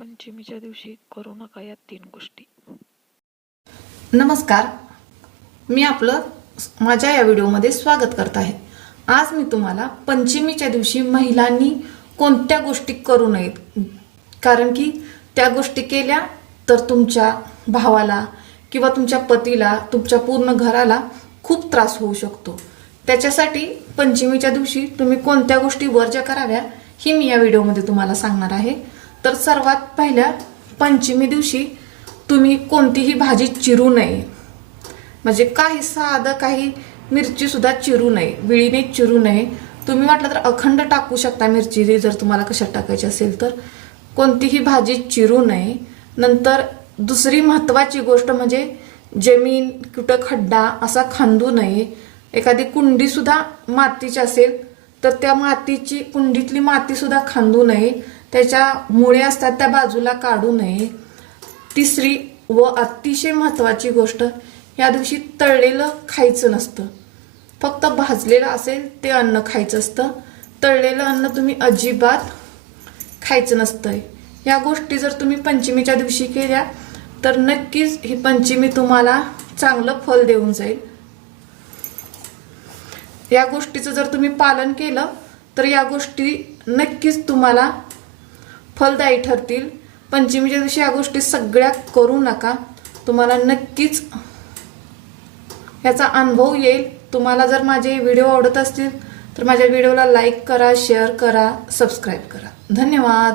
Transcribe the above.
पंचमीच्या दिवशी करू नका या तीन गोष्टी. नमस्कार. मी आपलं माझ्या या व्हिडिओमध्ये स्वागत करत आहे. आज मी तुम्हाला पंचमीच्या दिवशी महिलांनी कोणत्या गोष्टी करू नयेत? कारण की त्या गोष्टी केल्या तर तुमच्या भावाला किंवा तुमच्या पतीला तुमच्या पूर्ण घराला खूप त्रास होऊ शकतो. त्याच्यासाठी पंचमीच्या दिवशी तुम्ही कोणत्या गोष्टी वर्ज्या कराव्या ही मी या व्हिडिओमध्ये तुम्हाला सांगणार आहे. तर सर्वात पहिल्या पंचमी दिवशी तुम्ही कोणतीही भाजी चिरू नये. म्हणजे काही साधं काही मिरचीसुद्धा चिरू नये. विळीने चिरू नये. तुम्ही वाटलं तर अखंड टाकू शकता मिरची. जर तुम्हाला कशात टाकायची असेल तर कोणतीही भाजी चिरू नये. नंतर दुसरी महत्त्वाची गोष्ट म्हणजे जमीन कुठं खड्डा असा खांदू नये. एखादी कुंडीसुद्धा मातीची असेल तर त्या मातीची कुंडीतली मातीसुद्धा खांदू नये. त्याच्या मुळे असतात त्या बाजूला काढू नये. तिसरी व अतिशय महत्वाची गोष्ट या दिवशी तळलेलं खायचं नसतं. फक्त भाजलेलं असेल ते अन्न खायचं असतं. तळलेलं अन्न तुम्ही अजिबात खायचं नसतंय. या गोष्टी जर तुम्ही पंचमीच्या दिवशी केल्या तर नक्कीच ही पंचमी तुम्हाला चांगलं फल देऊन जाईल. या गोष्टीचं जर तुम्ही पालन केलं तर या गोष्टी नक्कीच तुम्हाला फलदायी ठरतील. पंचमीच्या दिवशी या गोष्टी सगळ्या करू नका. तुम्हाला नक्कीच याचा अनुभव येईल. तुम्हाला जर माझे व्हिडिओ आवडत असतील तर माझ्या व्हिडिओला लाईक करा शेअर करा सबस्क्राईब करा. धन्यवाद.